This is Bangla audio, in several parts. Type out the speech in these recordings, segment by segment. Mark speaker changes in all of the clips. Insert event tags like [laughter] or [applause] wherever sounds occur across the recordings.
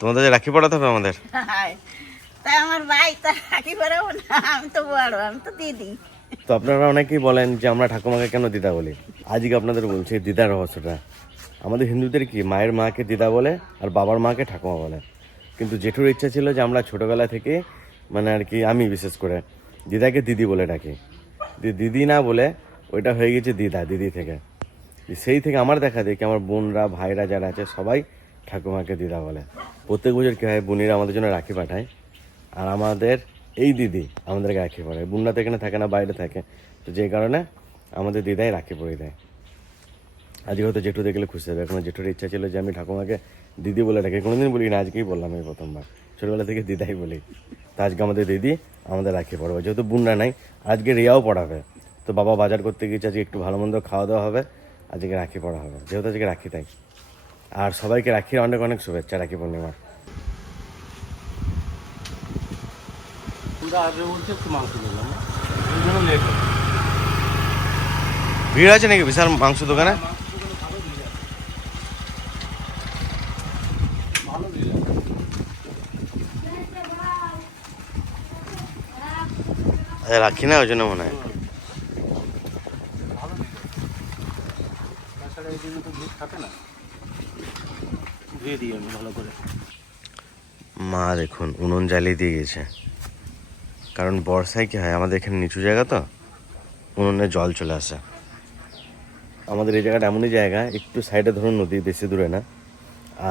Speaker 1: তোমাদের রাখি পড়াতে হবে আমাদের?
Speaker 2: তাই আমার ভাই তা রাখি পরাবো না আমি তো বড় আমি তো দিদি।
Speaker 1: তো আপনারা অনেকেই বলেন যে আমরা ঠাকুমাকে কেন দিদা বলি। আজকে আপনাদের বলছি দিদার রহস্যটা। আমাদের হিন্দুদের কি মায়ের মাকে দিদা বলে আর বাবার মাকে ঠাকুমা বলে? কিন্তু জেঠুর ইচ্ছা ছিল যে আমরা ছোটবেলা থেকে মানে আর কি আমি বিশেষ করে দিদাকে দিদি বলে ডাকি। দিদি না বলে ওইটা হয়ে গেছে দিদা দিদি থেকে। সেই থেকে আমার দেখা দেখি আমার বোনরা ভাইরা যারা আছে সবাই ঠাকুমাকে দিদা বলে। প্রত্যেক বছর কী হয়, বোনিরা আমাদের জন্য রাখি পাঠায়। আর আমাদের এই দিদি আমাদেরকে রাখি পড়ায় বোনরা তো এখানে থাকে না, বাইরে থাকে। তো যে কারণে আমাদের দিদাই রাখি পরিয়ে দেয়। আজকে হয়তো জেঠু দেখলে খুশি হবে। এখন জেঠুর ইচ্ছা ছিল যে আমি ঠাকুমাকে দিদি বলে ডাকি। কোনোদিন বলি না, আজকেই বললাম এই প্রথমবার। ছোটবেলা থেকে দিদাই বলি। তো আজকে আমাদের দিদি আমাদের রাখি পড়াবে যেহেতু বুনরা নাই, আজকে রিয়াও পড়াবে। তো বাবা বাজার করতে গিয়েছে, আজকে একটু ভালো মন্দ খাওয়া দাওয়া হবে। আজকে রাখি পড়া হবে। যেহেতু আজকে রাখি তাই। আর সবাইকে রাখির অনেক অনেক শুভেচ্ছা রাখি পূর্ণিমার ভিড় আছে নাকি বিশাল মাংস দোকানে? আরে রাখি না ওই জন্য মনে হয়। মা, দেখুন, উনুন জ্বালিয়ে দিয়ে গেছে। কারণ বর্ষায় কি হয়, আমাদের এখানে নিচু জায়গা তো, উনুনে জল চলে আসে। আমাদের এই জায়গাটা এমনই জায়গা, একটু সাইডে ধরুন নদী, বেশি দূরে না,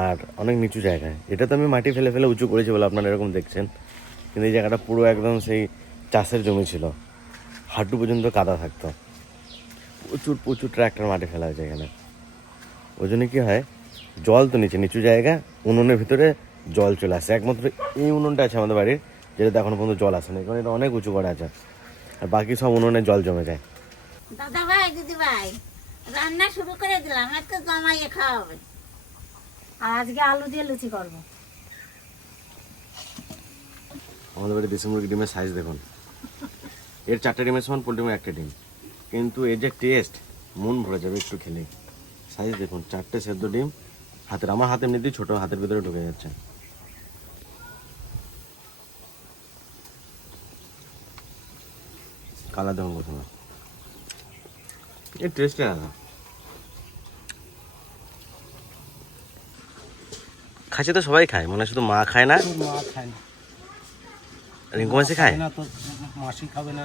Speaker 1: আর অনেক নিচু জায়গায় এটা তো আমি মাটি ফেলে ফেলে উঁচু করেছি বলে আপনারা এরকম দেখছেন। কিন্তু এই জায়গাটা পুরো একদম সেই চাষের জমি ছিল। হাঁটু পর্যন্ত কাদা থাকতো। প্রচুর প্রচুর ট্র্যাক্টর মাটি ফেলা হয়েছে এখানে। ওই জন্য কী হয় জল তো নিচে নিচু জায়গা উনুনের ভিতরে জল চলে আসে। একমাত্র এই উনুনটা আছে আমাদের বাড়ির যেটাতে এখনও পর্যন্ত জল আসে না কারণ এটা অনেক উঁচু করে আছে। আর বাকি সব উনুনে জল জমে যায়।
Speaker 2: দাদা ভাই দিদি ভাই রান্না শুরু করে দিলাম একটু জমাইয়ে খাওয়া হবে
Speaker 3: আর আজকে আলু দিয়ে লুচি করব।
Speaker 1: আমাদের বাড়ির দেশি মুরগি ডিমের সাইজ দেখুন। এর চারটে ডিমের সমান পোলট্রি ডিমের একটা ডিম। কিন্তু এর যে টেস্ট মন ভরে যাবে একটু খেলেই সাইজ দেখুন চারটে সেদ্ধ ডিম হাতের আমার হাতে এমনিতেই ছোট হাতের ভিতরে ঢুকে যাচ্ছে। কালা প্রথমে। এর টেস্টই আলাদা। খাচ্ছে তো সবাই খায় মানে শুধু মা খায় না?
Speaker 4: মা খায় না।
Speaker 1: রিঙ্কু মাসি খায়
Speaker 4: না তো মাসি খাবে না।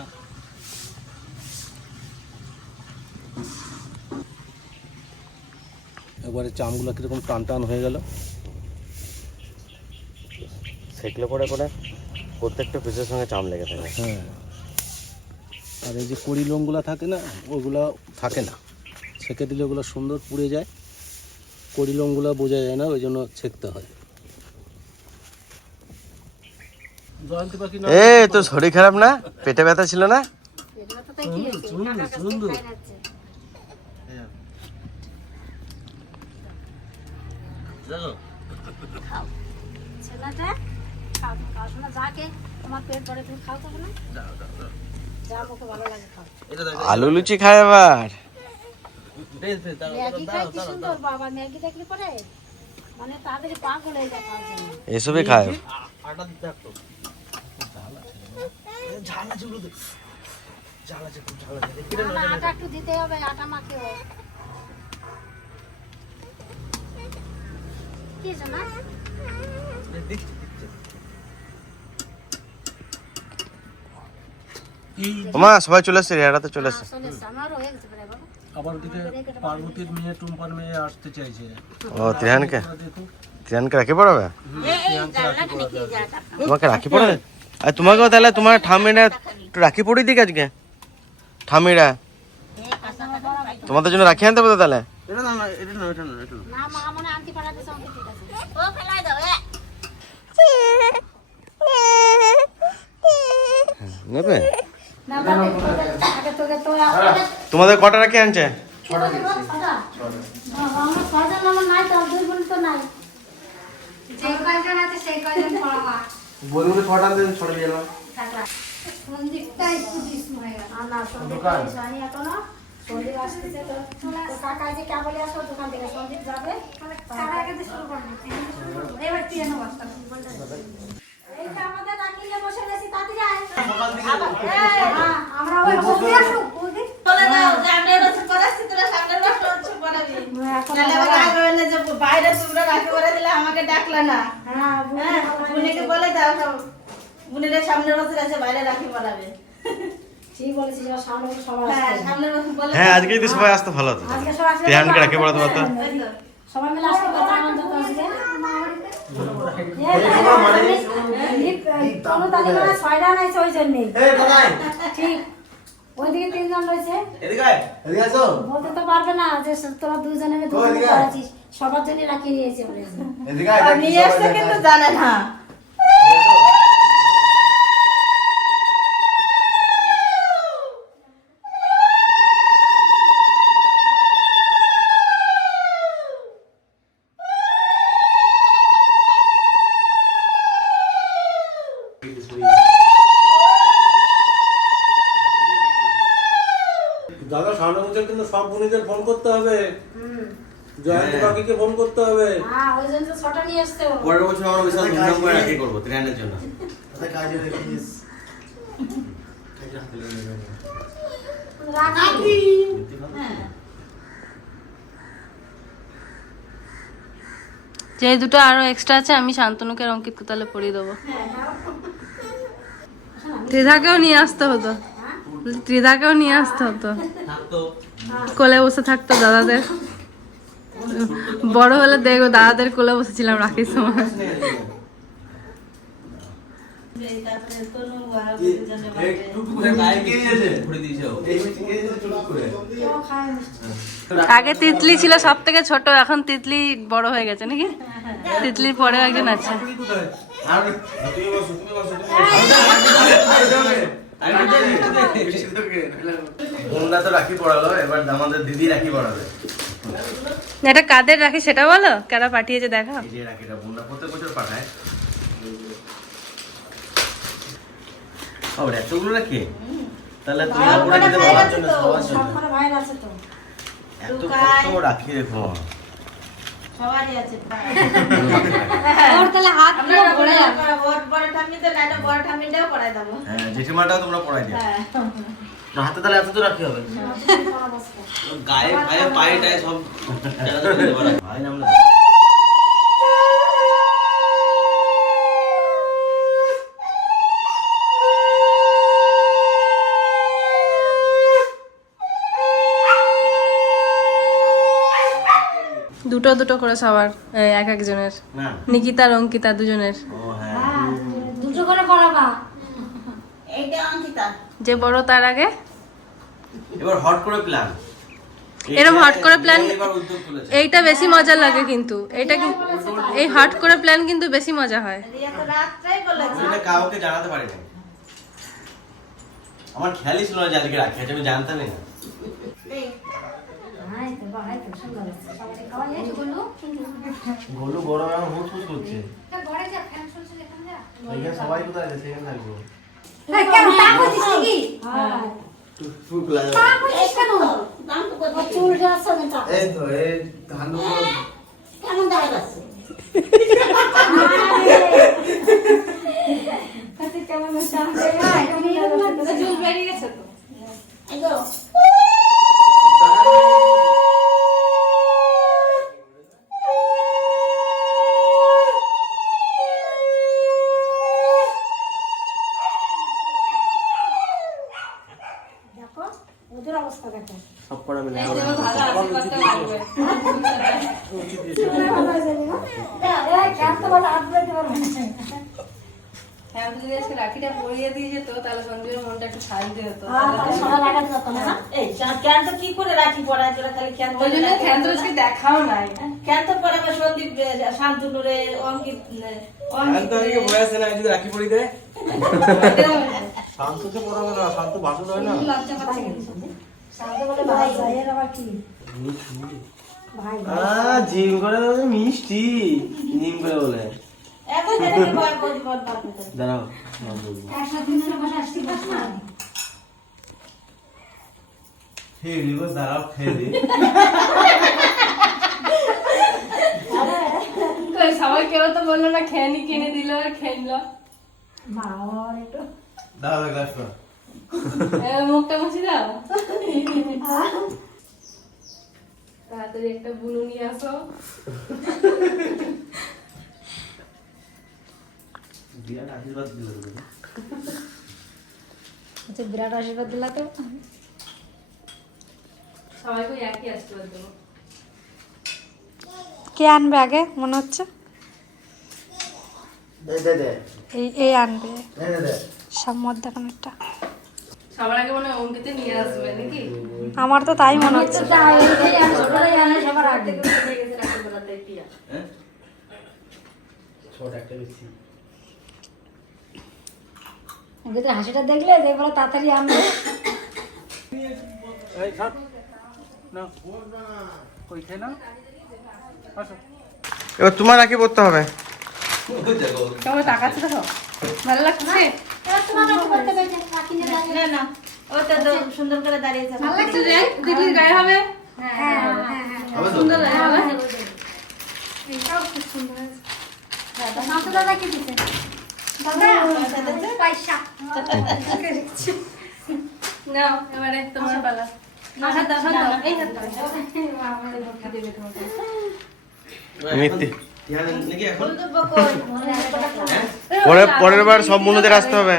Speaker 4: একবারে চামগুলো কীরকম টান টান হয়ে গেল।
Speaker 1: সেকলে পরে পরে প্রত্যেকটা পিসের সঙ্গে চাম লেগে থাকে।
Speaker 4: হ্যাঁ। আর এই যে কড়ি লোমগুলো থাকে না ওগুলো থাকে না। ছেঁকে দিলে ওগুলো সুন্দর পুড়ে যায়। কড়ি লোমগুলো বোঝা যায় না ওই জন্য ছেঁকতে হয়।
Speaker 1: এ তোর শরীর খারাপ না? পেটে ব্যথা ছিল না?
Speaker 4: সুন্দর
Speaker 3: ছেলেটা খাও তুমি খাও। শোনা যাকে তোমার পেট পরে তুমি খাও তো না যা মুখে ভালো লাগে খাও।
Speaker 1: আলু লুচি খায় আবার?
Speaker 3: মানে হয়ে
Speaker 1: খায়।
Speaker 3: আটা একটু দিতে হবে আটা মাখে কি জানা
Speaker 1: সবাই চলে এসছে রেয়াটাতে চলে এসছে।
Speaker 3: হয়ে গেছে প্রায় বাবা।
Speaker 4: আবার ওদিকে পার্বতীর মেয়ে টুম্পার মেয়ে আসতে চাইছে।
Speaker 1: ও ত্রিহানকে ত্রিহানকে রাখি পড়াবে? তোমাকে রাখি পড়াবে? আর তোমাকেও তাহলে তোমার ঠামিরা একটু রাখি পড়িয়ে দিক আজকে? ঠামিরা তোমাদের জন্য রাখি আনতে পারতো তাহলে?
Speaker 3: না
Speaker 1: নেবে? তোমাদের কটা রাখি আনছে? ছড়ে
Speaker 3: সন্দীপ আসতেছে তো। কাকা যে কেবলে আসো দোকান থেকে সন্দীপ যাবে। তার আগে শুরু করবে এবার তিন বস্তা
Speaker 2: বসে আমরা ওই বসে সামনের বছর হচ্ছে রাখি করে দিলে আমাকে ডাকলা না। হ্যাঁ বুনিকে হ্যাঁ, বলে দাও সব। বুনিরা সামনের বছর বাইরে রাখি পড়াবে হ্যাঁ
Speaker 1: হ্যাঁ আজকে যদি সবাই আসতে ভালো হতো।
Speaker 3: আজকে সব আসলে
Speaker 1: রেহানকে রাখি পড়াতে পারতো?
Speaker 3: সবাই মিলে আসতে কত আনন্দ তো আজকে কোনো তালি। মানে জন্যে। ঠিক। ওইদিকে তিনজন রয়েছে। বলতে তো পারবে না যে তোরা দুজনে সবার জন্য রাখিয়ে নিয়েছে
Speaker 2: নিয়ে কিন্তু জানে না।
Speaker 4: সব বোনেদের ফোন করতে হবে। জয়ন্ত কাকিকে ফোন করতে হবে।
Speaker 3: হ্যাঁ ওই জন্য ছটা নিয়ে এসছে ও।
Speaker 1: পরের বছর আমরা বিশাল ধুমধাম করে রাখি করব ত্রিহানের জন্য।
Speaker 3: রাখি।
Speaker 2: হ্যাঁ।
Speaker 5: যে দুটো আরও এক্সট্রা আছে আমি শান্তনুকে আর অঙ্কিতকে তাহলে পরিয়ে দেবো। ত্রিধাকেও নিয়ে আসতে হতো। বলছি, ত্রিধাকেও নিয়ে আসতে হতো। কোলে বসে থাকতো দাদাদের। বড় হলে দেখো দাদাদের কোলে বসেছিলাম রাখির সময়। আগে তিতলি ছিল সব থেকে ছোট এখন তিতলি বড় হয়ে গেছে নাকি? তিতলির পরে একজন আছে।
Speaker 1: বোনরা তো রাখি পড়ালো এবার আমাদের দিদি রাখি পড়াবে।
Speaker 5: এটা কাদের রাখি সেটা বলো? কারা পাঠিয়েছে দেখা।
Speaker 1: এই যে রাখিটা বোনরা প্রত্যেক বছর পাঠায়। ওরে এতগুলো রাখি? তাহলে তুমি আপুরা দিতে বাবার জন্য সবার জন্য
Speaker 3: সবখানে ভাইয়ের আছে তো।
Speaker 1: এত কত রাখি দেখো
Speaker 2: সবারই আছে [laughs]
Speaker 3: ওর তাহলে হাত
Speaker 2: আমরা
Speaker 3: পুরো ভরে যাবে।
Speaker 2: বড় বড় ঠাম্মিতে নাইটা বড় ঠাম্মিটাও পড়াই দেবো।
Speaker 1: হ্যাঁ জেঠিমাটাও তোমরা পড়াই দিও।
Speaker 2: হ্যাঁ।
Speaker 1: না হাতে তাহলে এত তো রাখি হবে? গায়ে গায়ে পায়ে টায়ে সব ভাই নাম
Speaker 5: দুটো দুটো করে সবার এই এক একজনের।
Speaker 1: না।
Speaker 5: নিকিতা আর অঙ্কিতা দুজনের।
Speaker 1: ও হ্যাঁ।
Speaker 3: হ্যাঁ দুটো করে পড়াবা
Speaker 2: এইটা অঙ্কিতা।
Speaker 5: যে বড় তার আগে?
Speaker 1: এবার হট করে প্ল্যান
Speaker 5: এরম হট করে
Speaker 1: তুলেছে।
Speaker 5: এইটা বেশি মজা লাগে কিন্তু। এটা কি এই হট করে প্ল্যান কিন্তু বেশি মজা হয়।
Speaker 1: এটা কাউকে জানাতে পারি না আমার খেয়ালই ছিল না যে আজকে রাখি আমি জানতামই না। গোলু গরম এখন হুস করছে
Speaker 3: ঘরে যা ফ্যান চলছে এখানে যা
Speaker 1: এখানে সবাই কোথায় আছে সেখানে থাকব
Speaker 3: হ্যাঁ
Speaker 2: কেমন দেখা যাচ্ছে
Speaker 3: কেমন আছে? তুমি এরকম লাগছে চুল বেরিয়ে গেছে তো
Speaker 2: এই গো
Speaker 3: দেখো ওদের অবস্থা দেখো
Speaker 1: সব করা মিলে
Speaker 3: ভালো হয়ে যাবে না এই কেন তো বলে হাত দিতে
Speaker 5: আজকে রাখিটা পরিয়ে দিয়ে যেত তাহলে সঞ্জয়ের মনটা একটু শান্তি হতো।
Speaker 2: তো কি করে রাখি
Speaker 5: ওই জন্য দেখাও নাই।
Speaker 2: ক্যান তো পড়াবে সন্দীপ শান্তনু রে অঙ্কিত অঙ্কিত।
Speaker 4: রাখি পরি দেয়। শান্তকে পড়াবে না শান্ত ভাষণ হয় না।
Speaker 3: বলে
Speaker 1: মিষ্টি। জিম করে বলে। দাঁড়াও দাঁড়াও
Speaker 5: সবাই কেউ তো বলল না খেয়ে নি কিনে দিল আর খেয়ে নিল।
Speaker 3: বাবা একটু
Speaker 1: দাঁড়াও গ্লাস
Speaker 5: মুখটা মুছি দাও। তাড়াতাড়ি একটা বুনু নিয়ে আসো।
Speaker 3: আচ্ছা বিরাট আশীর্বাদ দিলা তো।
Speaker 5: সবাইকে একই আশীর্বাদ দেবো?
Speaker 6: কে আনবে আগে মনে হচ্ছে? এই এই আনবে। সাম্মত দেখানোরটা
Speaker 5: সবার আগে মনে হয় অঙ্কিতে নিয়ে আসবে নাকি?
Speaker 6: আমার তো তাই মনে হচ্ছে।
Speaker 3: সবার আগে হাসিটা দেখলে যে বলে তাড়াতাড়ি আনবে
Speaker 1: এবার তোমার রাখি পড়তে হবে।
Speaker 5: তাকাচ্ছে দেখো। ভালো লাগছে?
Speaker 3: দাঁড়িয়ে
Speaker 2: না না ও তো তো সুন্দর করে দাঁড়িয়েছে
Speaker 5: ভালো লাগছে? রে দিদির গায়ে হবে?
Speaker 3: হ্যাঁ হ্যাঁ হ্যাঁ
Speaker 5: সুন্দর গায়ে হবে?
Speaker 6: এইটাও খুব সুন্দর
Speaker 3: দাদা কি দিছে? দাদা পয়সা।
Speaker 5: নাও এবারে তোমার পালা।
Speaker 1: পরের বার সব বন্ধুদের আসতে হবে।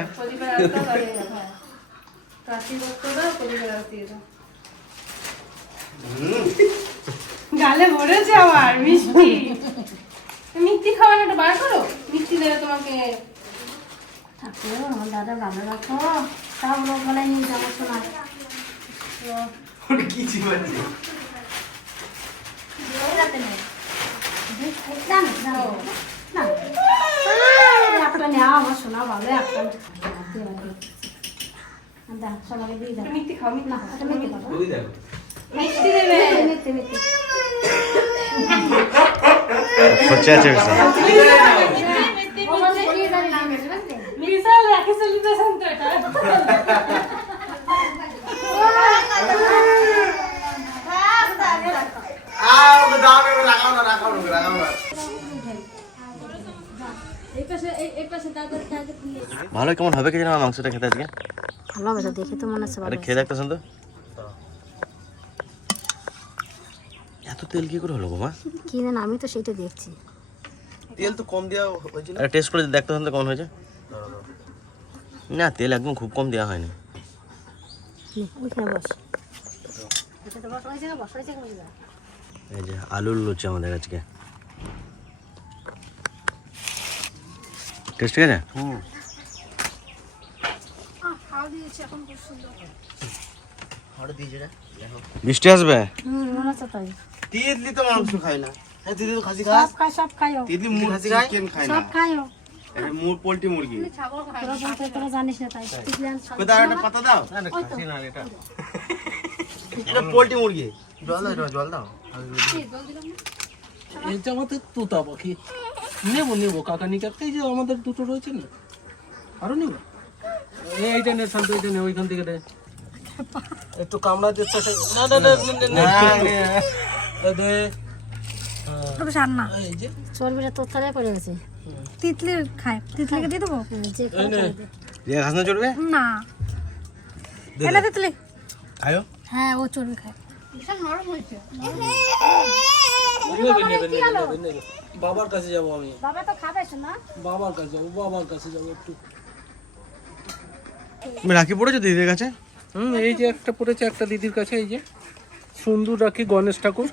Speaker 5: পরিবার আসতে হবে কাশি করতে দাও। পরিবার দাও গালে ভরেছে আমার মিষ্টি। মিষ্টি খাওয়া না একটু বার করো। মিষ্টি দেবে তোমাকে।
Speaker 3: আমার দাদা ভালো রাখো। লোক বলে নিয়ে যাব শোনা জান, জান, না। একটা নেওয়া আমার শোনা ভালো একটা দা, দিয়ে দাও।
Speaker 5: মিষ্টি খাও মিষ্টি
Speaker 3: না।
Speaker 5: মিষ্টি দেবে।
Speaker 1: আছে
Speaker 5: রাখি তো এটা।
Speaker 1: ভালো কেমন হবে কি জানো মাংসটা খেতে আজকে?
Speaker 3: ভালো হবে তো, দেখে তো মনে হচ্ছে ভালো
Speaker 1: আরে খেয়ে দেখতেছেন তো এত তেল কি করে হলো গো মা?
Speaker 3: কি জানি আমি তো সেটা দেখছি।
Speaker 4: তেল তো কম দেওয়া হয়েছিল।
Speaker 1: আরে টেস্ট করে দেখতেছেন তো কেমন হয়েছে। না তেল একদম খুব কম দেওয়া হয়নি। এই যে আলুর লুচি আমাদের আজকে। টেস্ট ঠিক আছে?
Speaker 4: হুম।
Speaker 1: বৃষ্টি আসবে?
Speaker 3: হুম হচ্ছে তাই।
Speaker 4: তিতলি তো মাংস খায় না। তিতলি তো খাসি
Speaker 3: সব খাই সব খাইও
Speaker 4: তিতলি মুরগি খায়? চিকেন খায়
Speaker 3: সব খাইও
Speaker 4: মুর পোল্ট্রি মুরগি।
Speaker 3: তোরা জানিস না তাই। ঠিক আছে সব
Speaker 4: কোথায় একটা পাতা দাও? না না খাসি না এটা। এটা পোল্ট্রি মুরগি। জল দাও জল দাও।
Speaker 7: এটা আমাদের তোতা পাখি। নেব নেব কাকা এই যে আমাদের দুটো রয়েছে না আরও নেব? এইটা নে শান্ত এইটা নে ওইখান থেকে দে। একটু কামড়া দিচ্ছে না না না না, না, দে।
Speaker 6: সার
Speaker 3: চর্বিটা তোর থালায় পড়ে গেছে।
Speaker 6: তিতলি খায় তিতলিকে দিয়ে দেবো?
Speaker 3: হ্যাঁ,
Speaker 7: নে।
Speaker 1: না চড়বে?
Speaker 6: না। এলে তিতলি।
Speaker 1: আয়ো
Speaker 6: হ্যাঁ ও চর্বি খায়।
Speaker 7: বাবার কাছে যাব আমি।
Speaker 3: বাবা তো খাবে না
Speaker 7: বাবার কাছে যাব বাবার কাছে যাব একটু।
Speaker 1: তুমি রাখি পড়েছো দিদির কাছে?
Speaker 7: হুম এই যে একটা পড়েছে একটা দিদির কাছে এই যে। সুন্দর রাখি গণেশ ঠাকুর।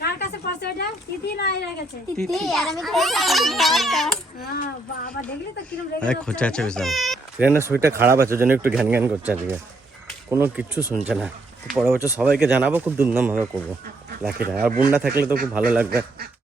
Speaker 3: কার কাছে পড়ছে ওটা দিদি না এর কাছে?
Speaker 7: তিথি।
Speaker 3: হ্যাঁ, বাবা দেখলি তো কিরম রেগে
Speaker 1: খোঁচা আছে বিশাল ট্রেনের শরীরটা খারাপ আছে ওই জন্য একটু ঘ্যান ঘ্যান করছে আজকে কোনো কিচ্ছু শুনছে না। তো পরের বছর সবাইকে জানাব খুব ধুমধামভাবে করব। রাখিটা। আর বন্যা থাকলে তো খুব ভালো লাগবে।